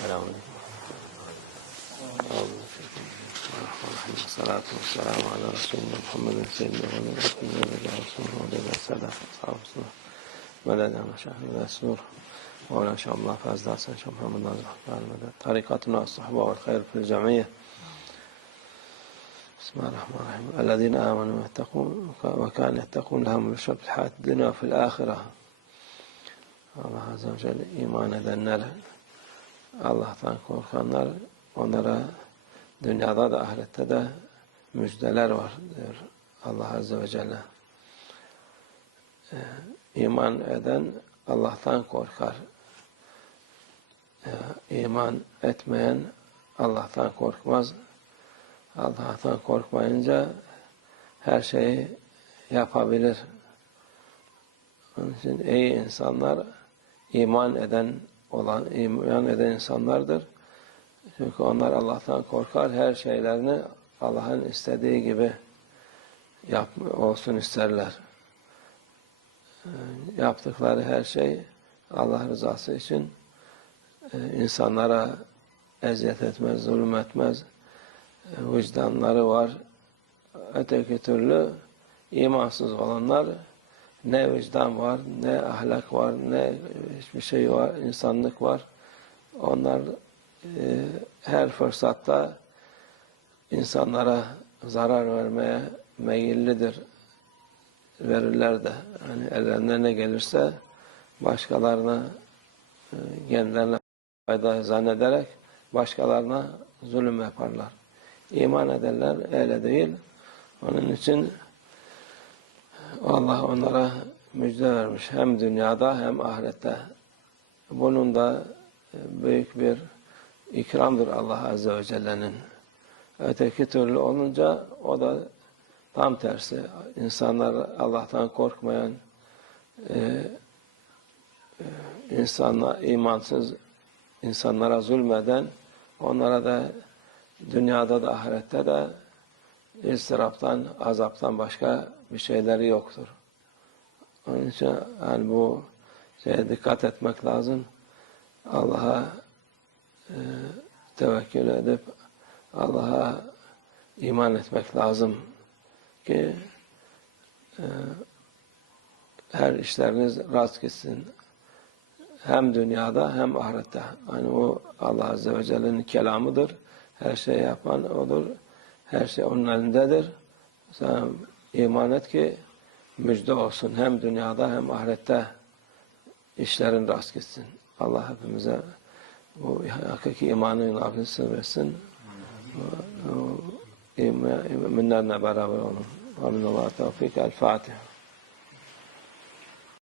السلام عليكم. والصلاة والسلام على رسولنا محمد سيدنا ونبينا إن شاء الله فاز إن شاء محمد ناظر طريقتنا الصحبة والخير في الجمعية. بسم الله الرحمن الرحيم. الذين آمنوا يتقون وكان يتقون لهم بشرب الحياة الدنيا وفي الآخرة. الله عز وجل إيمانا ذنالا Allah'tan korkanlar, onlara dünyada da ahirette de müjdeler var diyor Allah Azze ve Celle. Ee, iman eden Allah'tan korkar. Ee, iman etmeyen Allah'tan korkmaz. Allah'tan korkmayınca her şeyi yapabilir. Onun için ey insanlar iman eden olan iman eden insanlardır. Çünkü onlar Allah'tan korkar. Her şeylerini Allah'ın istediği gibi yap, olsun isterler. Yaptıkları her şey Allah rızası için insanlara eziyet etmez, zulüm etmez. Vicdanları var. Öteki türlü imansız olanlar ne vicdan var, ne ahlak var, ne hiçbir şey var, insanlık var. Onlar e, her fırsatta insanlara zarar vermeye meyillidir. Verirler de. Yani ellerinden ne gelirse başkalarına e, kendilerine fayda zannederek başkalarına zulüm yaparlar. İman ederler, öyle değil. Onun için Allah onlara müjde vermiş. Hem dünyada hem ahirette. Bunun da büyük bir ikramdır Allah Azze ve Celle'nin. Öteki türlü olunca o da tam tersi. İnsanlar Allah'tan korkmayan, e, insanlar imansız insanlara zulmeden, onlara da dünyada da ahirette de ıstıraptan, azaptan başka bir şeyleri yoktur. Onun için yani bu şeye dikkat etmek lazım. Allah'a e, tevekkül edip Allah'a iman etmek lazım ki e, her işleriniz rast gitsin. Hem dünyada hem ahirette. Yani o Allah Azze ve Celle'nin kelamıdır. Her şeyi yapan odur. Her şey onun elindedir. Sen iman et ki müjde olsun. Hem dünyada hem ahirette işlerin rast gitsin. Allah hepimize bu hakiki imanı nafisini versin. Minlerle beraber olun. Amin. Allah tevfik. El Fatiha.